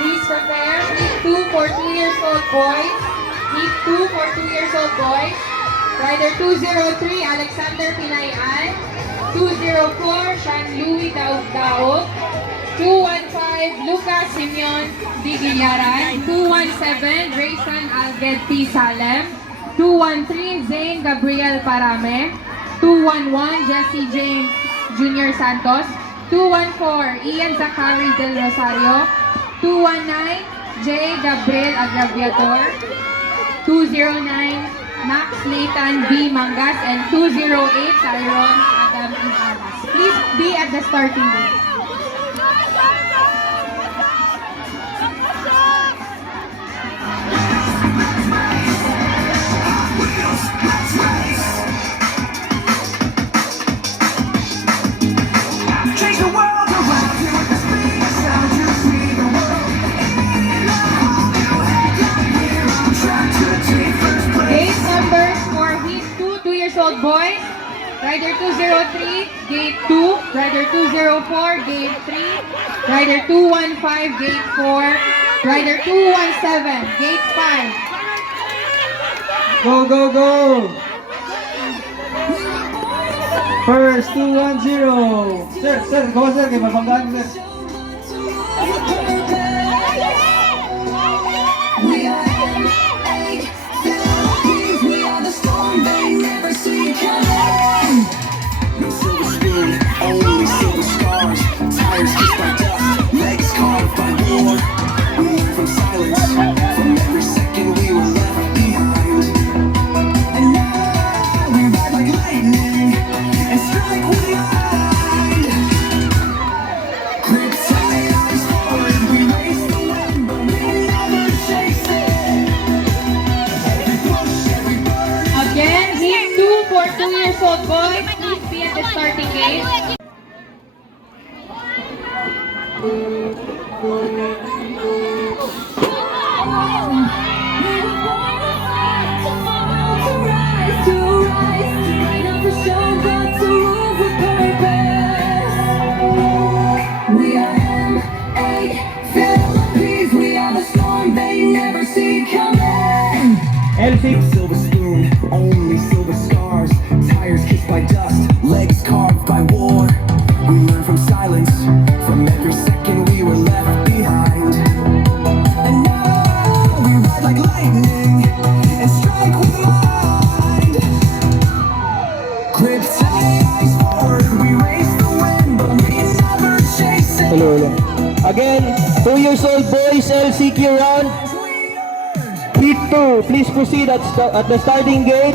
Please prepare. Heat 2 for 2 years old boys. Heat 2 for 2 years old boys. Rider 203, Alexander Pinayan. 204, Sean Louis Daog. 215, Lucas Simeon Digillaran. 217, Rayson Alved T. Salem. 213, Zane Gabriel Parame. 211, Jesse James Jr. Santos. 214, Ian Zachary Del Rosario. 219, J. Gabriel Agraviador. 209, Max Nathan B. Mangas. And 208, Tyron Adam Ibalas. Please be at the starting gate. Boys, Rider 203, Gate 2, Rider 204, Gate 3, Rider 215, Gate 4, Rider 217, Gate 5. Go, go, go! First, 210. Sir, gawa sir, kay mabanggaan sir. We are M8 Philippines, we are the storm they never see coming. No silver spoon, only silver scars. Tires kissed by dust, legs carved by war. We learn from silence, from every second we were left behind. And now we ride like lightning and strike with mind. Grip tight, eyes forward, we race the wind, but we never chase it. Every push, every burn. Again, Heat 2 for 2 years old boys. Please be at the starting gate. We are M8 Philippines, we are the storm they never see coming. L6. Silver spoon, only silver scars. Tires kissed by dust, legs carved by war. We learn from silence, from every second we were left behind. And now we ride like lightning and strike with mind. Grip tight, eyes forward, we race the wind, but we never chase it. Hello, hello. Again, 2 years old boys, LCQ round. Heat 2, please proceed at the starting gate.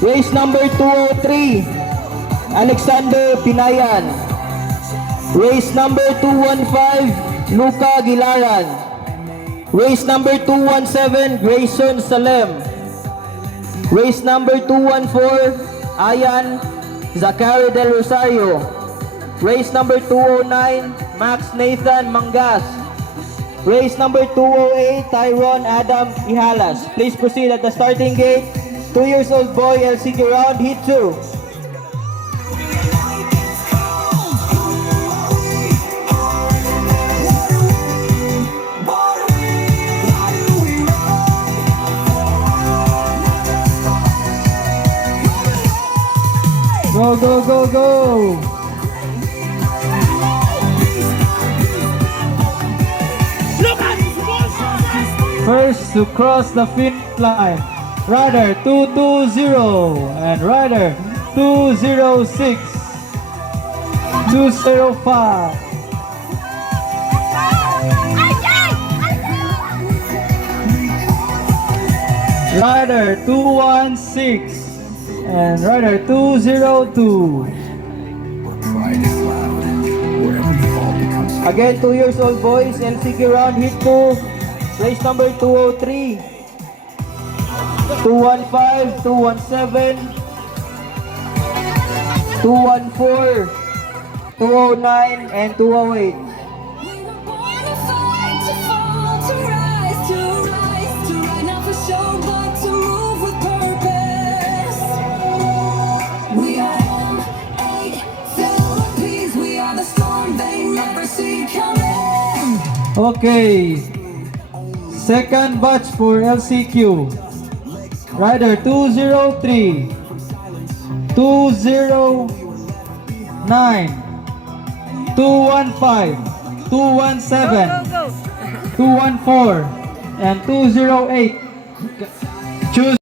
Race number 203, Alexander Pinayan. Race number 215, Luca Gilaran. Race number 217, Grayson Salem. Race number 214, Ayan Zachary Del Rosario. Race number 209, Max Nathan Mangas. Race number 208, Tyron Adam Ihalas. Please proceed at the starting gate. 2 years old boy, LCQ round, Heat 2. Go, go, go, go! First to cross the finish line, Rider 220 and Rider 206, 205. Rider 216 and Rider 202. Again, 2 years old boys, LCQ round, Heat 2. Race number 203, 215, 217, 214, 209, and 208. We were born to fight, to fall, to rise, to ride now for sure. Okay. Second batch for LCQ. Rider 203, 209, 215, 217, 214, and 208.